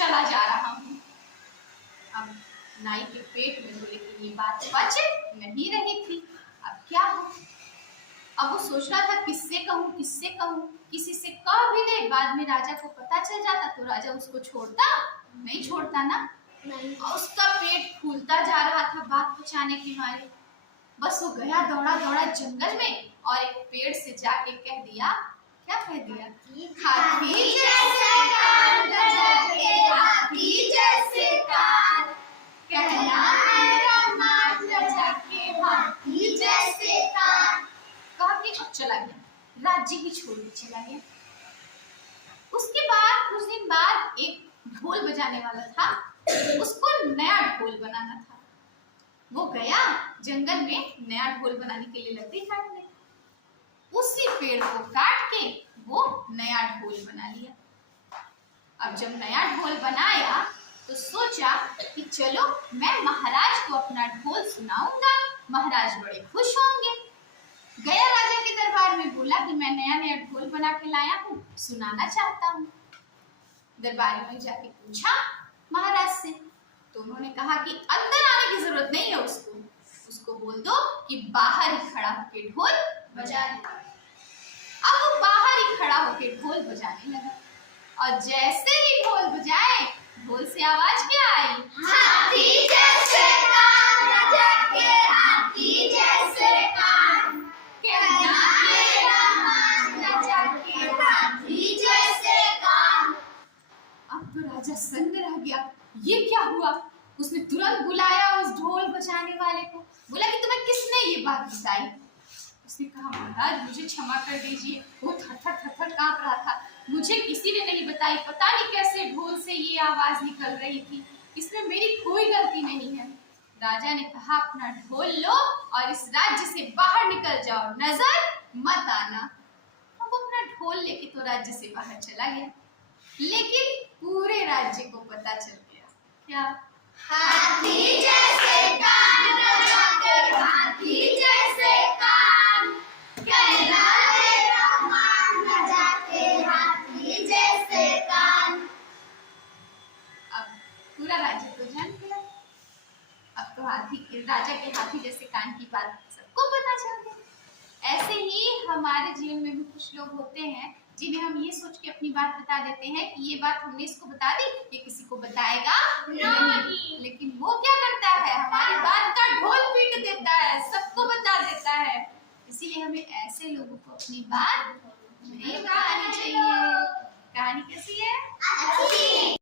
चला जा रहा हूँ। अब नाई के पेट में बोले कि ये बात सच नहीं रही थी, अब क्या हो। अब वो सोच रहा था किससे कहूँ किससे कहूँ, किसी से कह भी दे, बाद में राजा को पता चल जाता तो राजा उसको छोड़ता नहीं, छोड़ता ना। और उसका पेट फूलता जा रहा था बात बचाने के मारे। बस वो गया दौड़ा दौड़ा जंगल में और एक पेड़ से जाके कह दिया, क्या कह दिया, हाथी जैसे कान गजब के हाथी जैसे कान, कहना मेरा मान गजब के हाथी जैसे कान। कहा कि अब चला गया, राज्य ही छोड़ के चला गया। उसके बाद कुछ दिन बाद एक ढोल बजाने वाला था, उसको नया ढोल बनाना था। वो गया जंगल में नया ढोल बनाने के लिए लकड़ी काटने, उसी पेड़ को काट के वो नया ढोल बना लिया। अब जब नया ढोल बनाया तो सोचा कि चलो मैं महाराज को अपना ढोल सुनाऊंगा, महाराज बड़े खुश होंगे। गया राजा के दरबार में, बोला कि मैं नया नया ढोल बना के लाया हूँ, सुनाना चाहता हूँ। दरबार में जाके पूछा महाराज से, तो उन्होंने कहा कि अंदर आने की जरूरत नहीं है, उसको बोल दो कि बाहर ही खड़ा होके ढोल बजा ले। अब वो बाहर ही खड़ा होके ढोल बजाने लगा और जैसे ही ढोल बजाए, ढोल से आवाज क्या आई, हाथी जैसे कान गजब के हाथी जैसे कान, कहना मेरा मान गजब के हाथी जैसे कान। अब तो राजा सन्न रह गया, ये क्या हुआ। उसने तुरंत बुलाया उस ढोल बजाने वाले को, बोला कि तुम्हें किसने ये बात बताई। उसने कहा महाराज मुझे क्षमा कर दीजिए, वो थर कांप रहा था, मुझे किसी ने नहीं बताई, पता नहीं कैसे ढोल से ये आवाज निकल रही थी, इसमें मेरी कोई गलती नहीं है। राजा ने कहा अपना ढोल लो और इस राज्य से बाहर निकल जाओ, नजर मत आना। अब अपना ढोल लेके तो राज्य से बाहर चला गया, लेकिन पूरे राज्य को पता चल गया, क्या, हाथी जैसे कान गजब के हाथी जैसे कान, कहना मेरा मान गजब के हाथी जैसे कान। अब पूरा राज्य तो जान गया, अब तो राजा के हाथी जैसे कान की बात सबको पता चल गई। ऐसे ही हमारे जीवन में भी कुछ लोग होते हैं जिन्हें हम ये सोच के अपनी बात बता देते हैं कि ये बात हमने इसको बता दी, ये किसी को बताएगा नहीं, लेकिन वो क्या करता है, हमारी बात का ढोल पीट देता है, सबको बता देता है। इसीलिए हमें ऐसे लोगों को अपनी बात नहीं बतानी चाहिए। कहानी कैसी है? अच्छी।